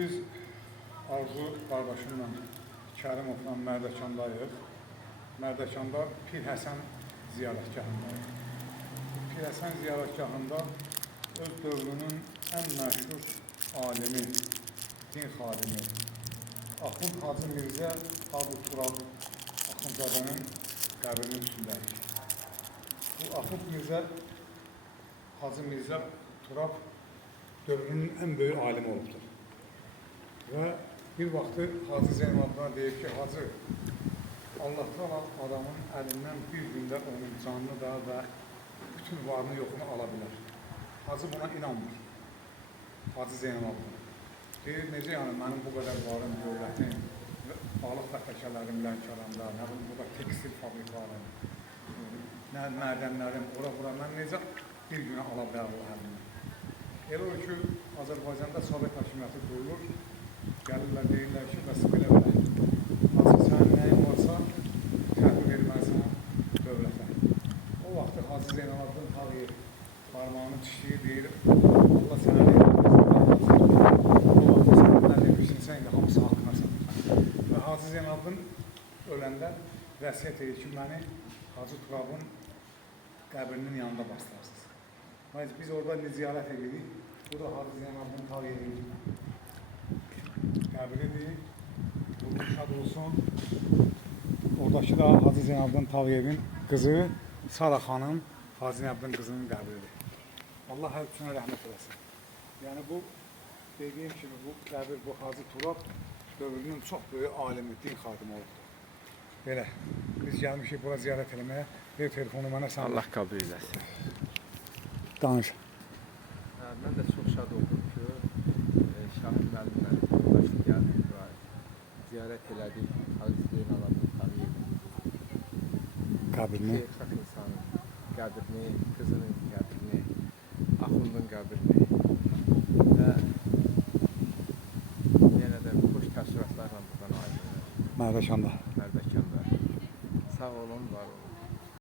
Biz Arzu qardaşımla Kərimovla Mərdəkandayıq. Mərdəkanda Pir Həsən ziyarətgahındayıq. Pir Həsən ziyarətgahında öz dövrünün ən məşhur alimi, din xadimi Axund Hacı Mirzə Abu Turab Axundzadənin qəbrinin üstündəyik. Bu Axund Hacı Mirzə Turab dövrünün ən böyük alimi olubdur. Və bir vaxtı Hacı Zeynalabdına deyib ki, Hacı, Allah Teala adamın əlindən bir gündə onun canını da və bütün varını yoxunu ala bilər. Hacı buna inanmır. Hacı Zeynalabdına. Deyir, necə yəni mənim bu qədər varım, dövlətim, balıq və təkələrim Lənkəranda, nə bilim, burada tekstil fabriklarım, mədənlərim, ora-bura, mən necə bir günə ala bilər o əlindən? Elə o ki, Azərbaycanda Sovet hakimiyyəti qurulur, gəlirlər, deyirlər ki, bəs belə belə, nasıl sənin nəyin varsa, təhvil verməlisən dövlətə. O vaxtı Hacı Zeynalabdin Tağıyev parmağını çişləyir, deyir, Allah sənə deyir, o vaxtı sən nə demişsinsə, indi hamısı haqqına satır. Və Hacı Zeynalabdin öləndə vəsiyyət edir ki, məni Hacı Turabın qəbrinin yanında bastırarsınız. Biz orada ziyarət edirik, bu da Hacı Zeynalabdin Tağıyevin qəbridir, bu şad olsun. Oradakı da Hacı Zeynalabdin Tağıyevin qızı Sara xanım, Hacı Zeynalabdin qızının qəbridir. Allah hər üçünə rəhmət eləsin. Yəni bu, dediyim kimi bu qəbir, bu Hacı Turab dövrünün çox böyük alimi, din xadimi olubdur. Belə, biz gəlmişik bura ziyarət eləməyə, ver telefonu mənə sən. Allah qəbul eləsin. Danış. Mən də çox şad oldum ki, Şahid müəllimlə yoldaşlıq gəldik bura. Ziyarət elədik Hacı Zeynalabdin Tağıyevin Qəbrini. xeyirxah insanın qəbrini, qızının qəbrini, Axundun qəbrini və yenə də xoş təəssüratlarla buradan ayrılır. Mərdəkanda. Mərdəkanda. Sağ olun, var olun.